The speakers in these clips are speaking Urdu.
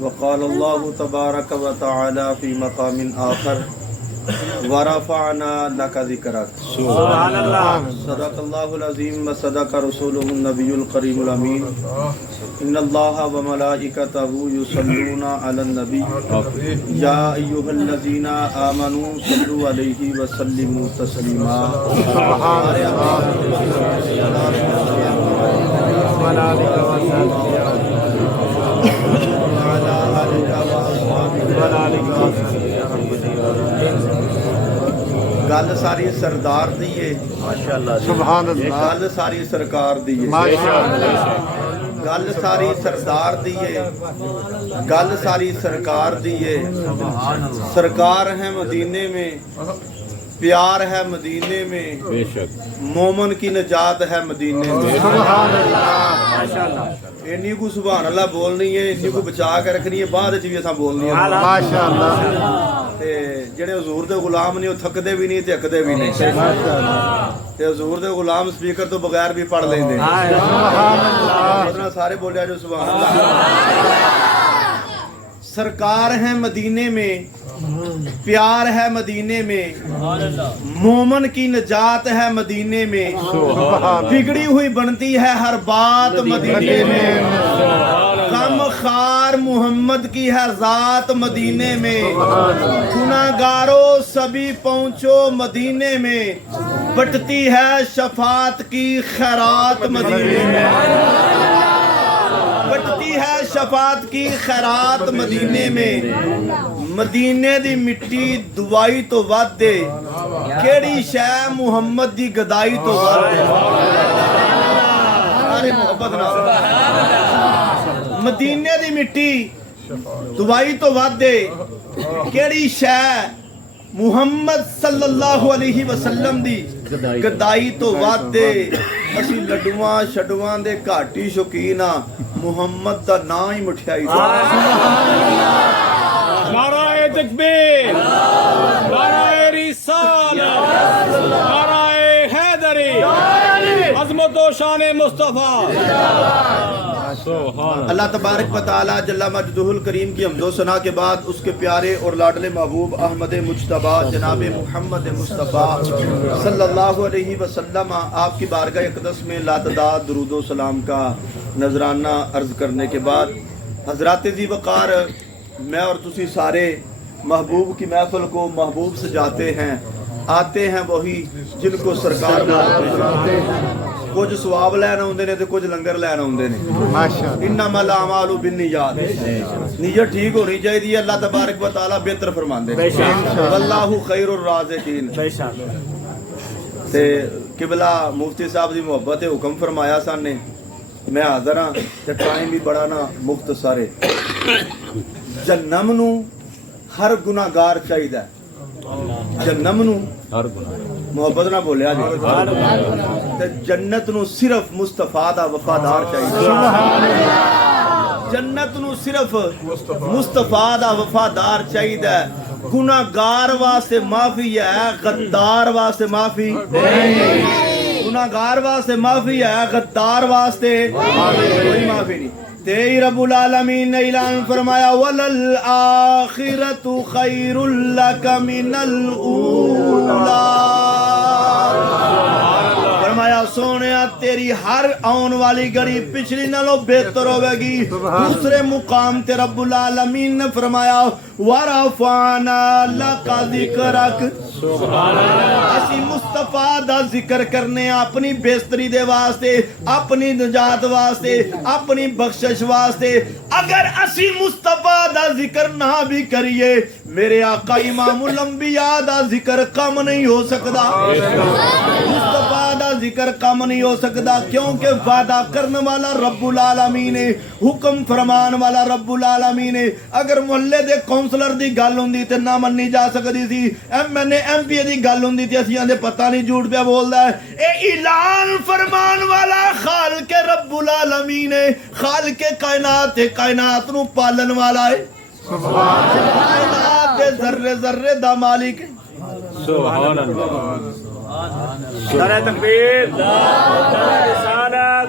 وقال الله تبارك وتعالى في مقام آخر ورفعنا لك ذكرك سبحان اللہ. صدق الله العظيم وصدق رسوله النبي الكريم الأمين إن الله وملائكته يصلون على النبي يا أيها الذين آمنوا صلوا عليه وسلموا تسليما. گل ساری سردار دی ہے ماشاءاللہ. سبحان اللہ. گل ساری سرکار دی ہے گل ساری سردار دی ہے گل ساری سرکار دی ہے. سرکار ہے مدینے میں پیار ہے مدینے میں بے شک. مومن کی نجات ہے مدینے میں. سبحان اللہ. ماشاءاللہ. اینی کو سبحان اللہ بولنی ہے اینی کو بچا کے رکھنی ہے بعد وچ بھی اساں بولنی ہے. ماشاء اللہ. تے جڑے حضور دے غلام نہیں وہ تھکدے بھی نہیں تے اکدے بھی نہیں. تے حضور دے غلام سپیکر تو بغیر بھی پڑھ لیندے. سبحان اللہ. اتنا سارے بولیا جو سبحان اللہ. سرکار ہے مدینے میں پیار ہے مدینے میں مومن کی نجات ہے مدینے میں بگڑی ہوئی بنتی ہے ہر بات مدینے میں غم خار محمد کی ہے ذات مدینے میں گناہگاروں سبھی پہنچو مدینے میں بٹتی ہے شفاعت کی خیرات مدینے میں بٹتی ہے شفاعت کی خیرات مدینے میں مدینے دی مٹی دوائی تو ود دے کیڑی شے محمد دی گدائی تو ود دے. سارے محبت نال مدینے دی مٹی دوائی تو ود دے کیڑی شے محمد صلی اللہ علیہ وسلم دی گدائی تو ود دے. اسی لڈواں شڈواں دے گھاٹی شوقین ہاں محمد دا نام ہی مٹھائی دا. نعرہ تکبیر، نعرہ رسالت، نعرہ حیدری، عظمت و شان مصطفیٰ. اللہ تبارک و تعالی جل مجدہ الکریم کی حمد و ثنا کے بعد اس کے پیارے اور لاڈلے محبوب احمد مجتبی جناب محمد مصطفیٰ صلی اللہ علیہ وسلم آپ کی بارگاہ اقدس میں لاتعداد درود و سلام کا نذرانہ عرض کرنے کے بعد حضرات ذی وقار میں اور تسی سارے محبوب کی محفل کو محبوب سجاتے ہیں. آتے ہیں وہی جن کو سرکار بلاتے ہیں. کچھ ثواب لینا ہوندے نے تے کچھ لنگر لینا ہوندے نے. انما الاعمال بالنیات. نیت ٹھیک ہونی چاہیے. اللہ تبارک و تعالی بہتر فرماندے ہیں. واللہ خیر الرازقین. تے قبلہ مفتی صاحب دی محبت حکم فرمایا سن نے میں حاضر ہاں تے ٹائم بھی بڑا نا مختصر ہے. جنم نو ہر گناہگار چاہیدا ہے. جنم نو محبت نہ بولیا جی تے جنت نو صرف مصطفیٰ دا وفادار چاہیدا. جنت نو صرف مصطفیٰ دا وفادار چاہیدا ہے. گناہگار واسطے معافی ہے غدار واسطے معافی نہیں. گناہگار واسطے معافی ہے غدار واسطے کوئی معافی نہیں. تیری رب العالمین نے اعلان فرمایا وَلَلْآخِرَةُ خَيْرٌ لَكَ مِنَ الْأُولَى. فرمایا سونیا تیری ہر آن والی گھڑی پچھلی نالوں بہتر ہوے گی. دوسرے مقام تے رب العالمین نے فرمایا وَرَفَعْنَا لَكَ ذِكْرَكَ. اسی مصطفیٰ دا ذکر کرنے اپنی بہتری دے واسطے اپنی نجات واسطے اپنی بخشش واسطے. اگر اسی مصطفیٰ دا ذکر نہ بھی کریے میرے آقا امام الانبیاء دا ذکر کم نہیں ہو سکتا. مصطفیٰ دا ذکر کم نہیں ہو سکتا کیونکہ وعدہ کرنے والا رب العالمین ہے. حکم فرمان والا رب العالمین ہے. اگر محلے دے کونسلر دی گل ہوندی تے نہ منی جا سکتی سی. M N A M P دی گل ہوندی تے اسی آندے پتہ نہیں جھوٹ پیا بولدا ہے. اے اعلان فرمان والا خالق رب العالمین ہے. خالق کائنات ہے. کائنات نو پالن والا ہے. سبحان اللہ. کائنات دے ذرے ذرے دا مالک ہے. سبحان اللہ. نعرہ تکبیر، نعرہ رسالت.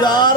4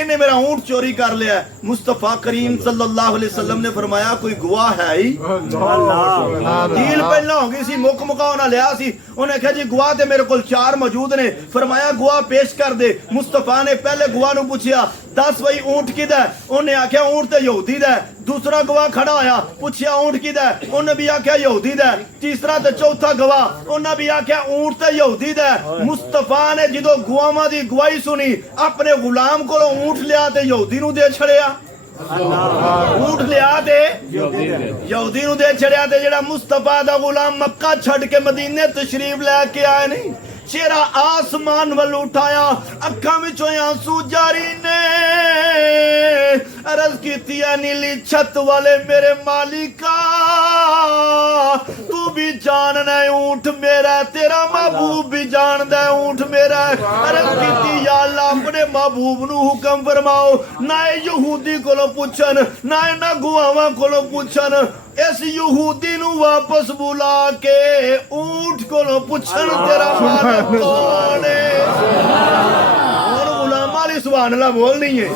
انہیں میرا اونٹ چوری کر لیا ہے۔ مصطفیٰ کریم صلی اللہ علیہ وسلم نے فرمایا کوئی گواہ ہے ہی؟ ڈیل پہلا ہو گئی سی، مک مکا ہونا لیا سی، انہیں کہا جی گواہ تے میرے کل 4 موجود نے، فرمایا گواہ پیش کر دے۔ مصطفیٰ نے پہلے گواہ نو پوچھیا 10 بھائی اونٹ کدھر ہے؟ انہیں آکھیا اونٹ تے یہودی دا ہے۔ دوسرا گواہ کھڑا ہویا، پوچھیا اونٹ کدھر ہے؟ انہیں بھی آکھیا یہودی دا ہے۔ تیسرا تے چوتھا گواہ انہیں بھی آکھیا اونٹ تے یہودی دا ہے۔ مصطفیٰ نے جدو گواہاں دی گواہی سنی، اپنے غلام کو اونٹ لیا تے یہودی نو دے چھڑیا، اونٹ لیا تے یہودی نو دے چھڑیا تے جڑا مصطفیٰ دا غلام مکہ چھڑ کے مدینے تشریف لے کے آئے نہیں، چہرہ آسمان ول اٹھایا، اکھاں وچوں آنسو جاری نے، عرض کیتی ہے نیلی چھت والے میرے مالکا، تو بھی جاننا ہے اونٹ میرا ہے، تیرا محبوب بھی جاندا ہے اونٹ میرا ہے۔ عرض کیتی یا اللہ اپنے محبوب نو حکم فرماؤ، نہ یہودی کولو پوچھن، نہ گواواں کولو پوچھن، اس یہودی نو واپس بلا کے اونٹ کولو پوچھن تیرا مالک کون ہے؟ اور غلام علی سبحان اللہ بول نہیں ہے۔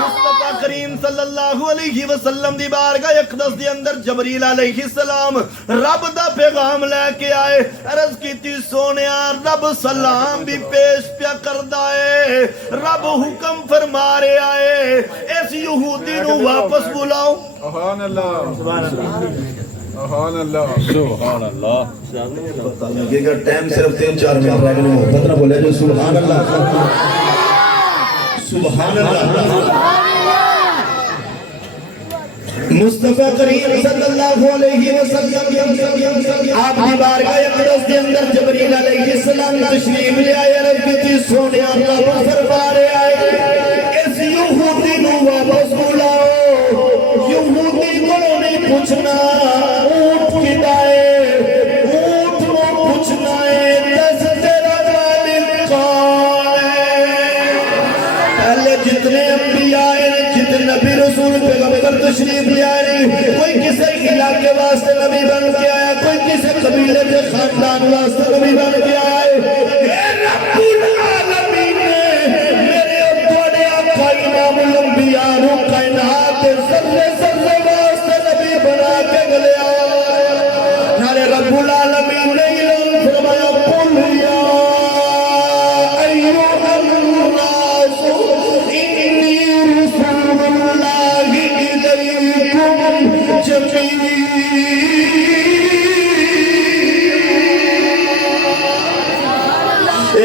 مصطفیٰ کریم صلی اللہ علیہ وسلم دی بارگاہ اقدس دی اندر جبریل علیہ السلام رب دا پیغام لے کے آئے، عرض کیتی سونیا رب سلام بھی پیش پیا کردا ہے، رب حکم فرما رہے آئے اس یہودی نو واپس بلاؤ۔ سبحان اللہ سبحان اللہ سبحان اللہ۔ لگے گا ٹائم صرف 3-4 منٹ رہ گئے، محبت نہ بولے جو سبحان اللہ سبحان اللہ۔ مصطفیٰ کریم صلی اللہ علیہ وسلم آپ کی بارگاہ اقدس کے اندر جبریل علیہ السلام تشریف لے آئے، عرض کیتی سونیا رب فرما رہے آئے اس یہودی نو واپس بلاؤ، یہودی کو نہیں پوچھنا اونٹ کدھر ہے، اونٹ کو پوچھنا ہے دس تیرا مالک کون ہے۔ پہلے جتنے انبیاء ہیں، جتنے نبی رسول پیغمبر تشریف لے آئے، کوئی کسی علاقے واسطے نبی بن کے آیا، کوئی کسی قبیلے کے خاندان واسطے نبی بن کے آیا۔ اے رب العالمین نے میرے بڑے آقا امام الانبیاء رو کائنات ذرے ذرے واسطے نبی بنا کے گلے آیا۔ نارے رب العالمین نے اعلان فرمایا قل یا ایھا الناس انی رسول اللہ الیکم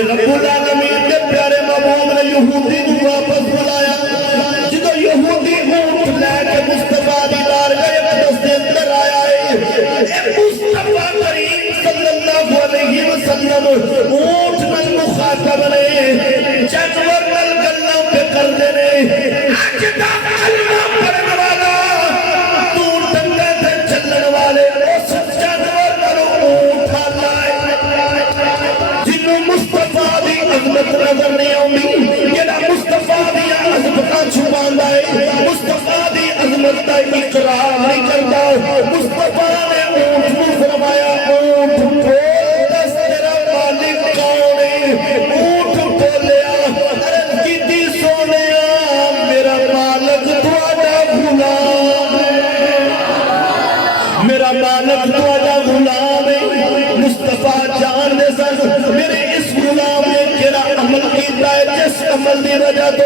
رب العالمین کے پیارے محبوب نے یہودی کو واپس بلایا، جدو یہودی اونٹ لے کے مصطفیٰ دی بارگاہ اقدس کے اندر آیا ہے، مصطفیٰ کریم صلی اللہ علیہ وسلم اونٹ نال مخاطب نے، جانور نال گلاں پہ کر دینے، اج دا کلمہ پڑھن والا تو ٹنگے تے چلن والے اس جانور نال اونٹ لائے، جنوں مصطفیٰ دی عظمت نظر نہیں آؤندی، جڑا مصطفیٰ دی عظمت چھپاندا ہے، مصطفیٰ دی عظمت دا اقرار نہیں کردا۔ مصطفیٰ نے اونٹ کو فرمایا اونٹ دس تیرا مالک کون ہے؟ اونٹ بولیا، عرض کیتی سونیا میرا مالک تہاڈا غلام ہے، میرا مالک تہاڈا غلام ہے۔ مصطفیٰ جان دے سن میرے اس غلام نے کیڑا عمل کیتا ہے جس عمل دی وجہ تو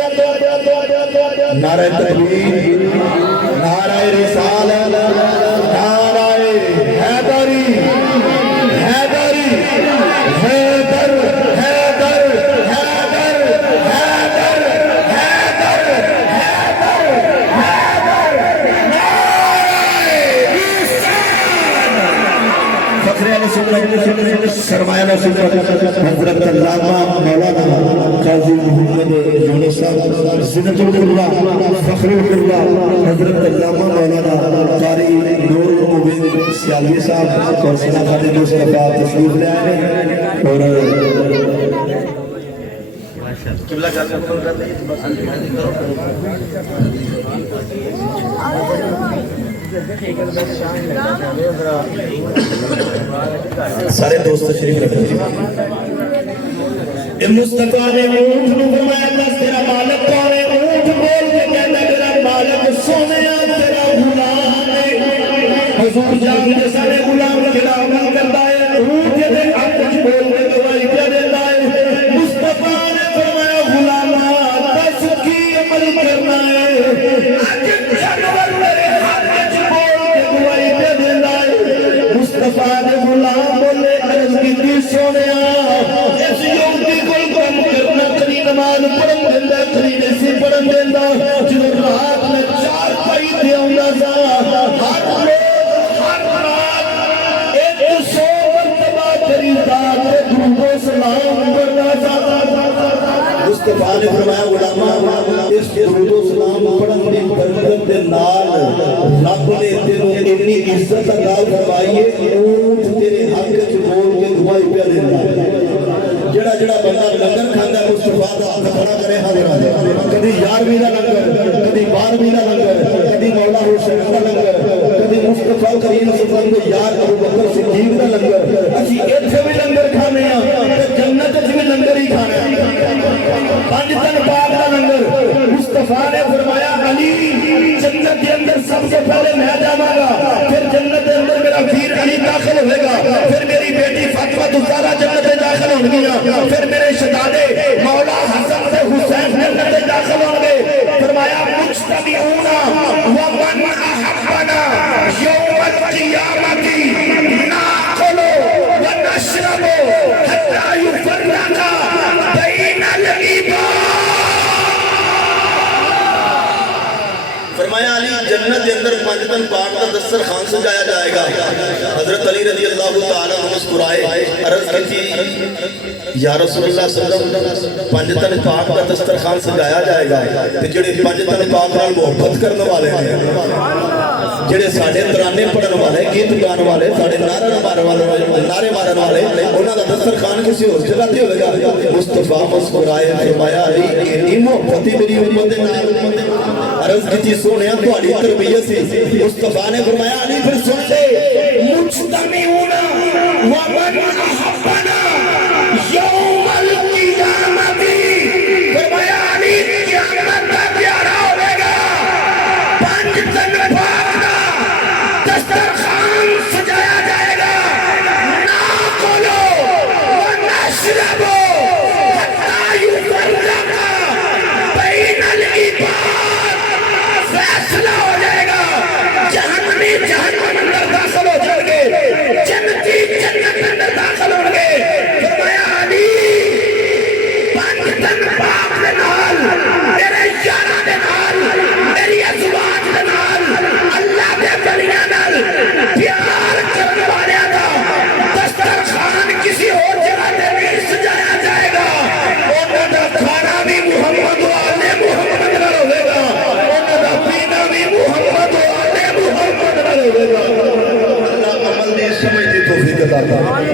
نعرہ تکبیر، نعرہ رسالت، نعرہ حیدری، حیدری، حیدر، حیدر، حیدر، حیدر، حیدر، حیدر، حیدر، فخر علی سرمایہ نصیب حضرت علامہ مولانا قاضی محمد یونس صاحب زینت القربہ فخر القربہ حضرت علامہ مولانا قاری نور المبین سیالوی صاحب اور سناخت مصطفیٰ تشریف لے آئے اور قبلہ کر کے کھول کر دیں سارے دوست تشریف رکھیں۔ مصطفیٰ نے اونٹ نو فرمایا دس تیرا بول کے کہنا میرا مالک سونیا تیرا غلام ہے حضور جان کے سارے غلام کرام کرتا ہے اونٹ دے حق وچ بول کے گواہی دے دیتا ہے مصطفیٰ نے فرمایا غلاما دس کی عمل کرنا ہے اج جانور میرے حق وچ بول کے گواہی دے دیتا ہے مصطفیٰ نے غلام بولے عرض کی سونیا اس یہودی کول کم کرنا تیری نماز پڑھن دیندا تیری نہیں پڑھن دیندا جدوں رات میں چار پائی تے آوندا سا ہر روز ہر رات ایک سو مرتبہ تیری ذات تے درود و سلام پڑھدا سا مصطفیٰ نے فرمایا غلاما اس درود و سلام پڑھن دی برکت دے نال رب نے تینوں اتنی عزت عطا فرمائی ہے اونٹ تیرے حق وچ بول کے گواہی پہ دیندا جڑا جڑا بندہ لنگر کھاندا ہے مصطفیٰ دا ہاتھ کھڑا کرے حاضر کدی 11ویں دا لنگر کدی 12ویں دا لنگر کدی مولا حسین دا لنگر کدی مصطفیٰ کریم صلی اللہ علیہ وسلم دے یار ابو بکر صدیق دا لنگر اسی ایتھے بھی لنگر کھانے ہاں تے جنت وچ بھی لنگر ہی کھانا ہے پنج تن پاک دا لنگر مصطفیٰ نے فرمایا علی جنت کے اندر سب سے پہلے میں جاواں گا پھر جنت کے اندر میرا پیر علی داخل ہوئے گا پھر میری بیٹی فاطمہ زہرا جنت میں داخل ہوں گی پھر میرے شہزادے مولا حسن سے حسین جنت میں داخل ہوں گے فرمایا مجتمعون ومن احبنا یوم القیامت ناکل ونشرب حتی یفرق بین العباد فرمایا علی جنت کے اندر پانچ تن پاک کا دسترخوان سجایا جائے گا حضرت علی رضی اللہ تعالیٰ عنہ مسکرائے عرض کی یا رسول اللہ صلی اللہ علیہ وسلم پانچ تن پاک کا دسترخوان سجایا جائے گا تے جڑے پانچ تن پاک نال محبت کرنے والے ہیں جڑے ساڈے ترانے پڑھن والے گیت گان والے ساڈے نعرے مارن والے انہاں دا دسترخوان کسی اور جگہ تے ہوے گا مصطفیٰ مسکرائے فرمایا علی اتنی محبت میری امت دے نال عرض کی سونیا تہاڈی تربیت سی مصطفیٰ نے فرمایا علی پھر سن لے مجتمعون ومن احبنا یوم القیامت فرمایا علی قیامت کا پیارا ہوے گا پنج تن پاک کا دسترخوان سجایا جائے گا ناکلو ونشربو حتی یفرق بین العباد فیصلہ ہو جائے گا جہنمی جہنم اندر داخل ہو جائے گے جنتی جنت اندر داخل ہو گے فرمایا علی پنج تن پاک دے نال میرے یاراں دے نال میری ازواج دے نال اللہ دے ولیاں نال پیار کرنے والیاں دا دسترخوان کسی اور جگہ تے نہیں سجایا جائے گا انہاں دا کھانا بھی محمد و آل محمد نال ہوے گا انہاں دا پینا بھی محمد و آل محمد نال ہوے گا اللہ عمل دی سمجھ دی توفیق عطا فرمائے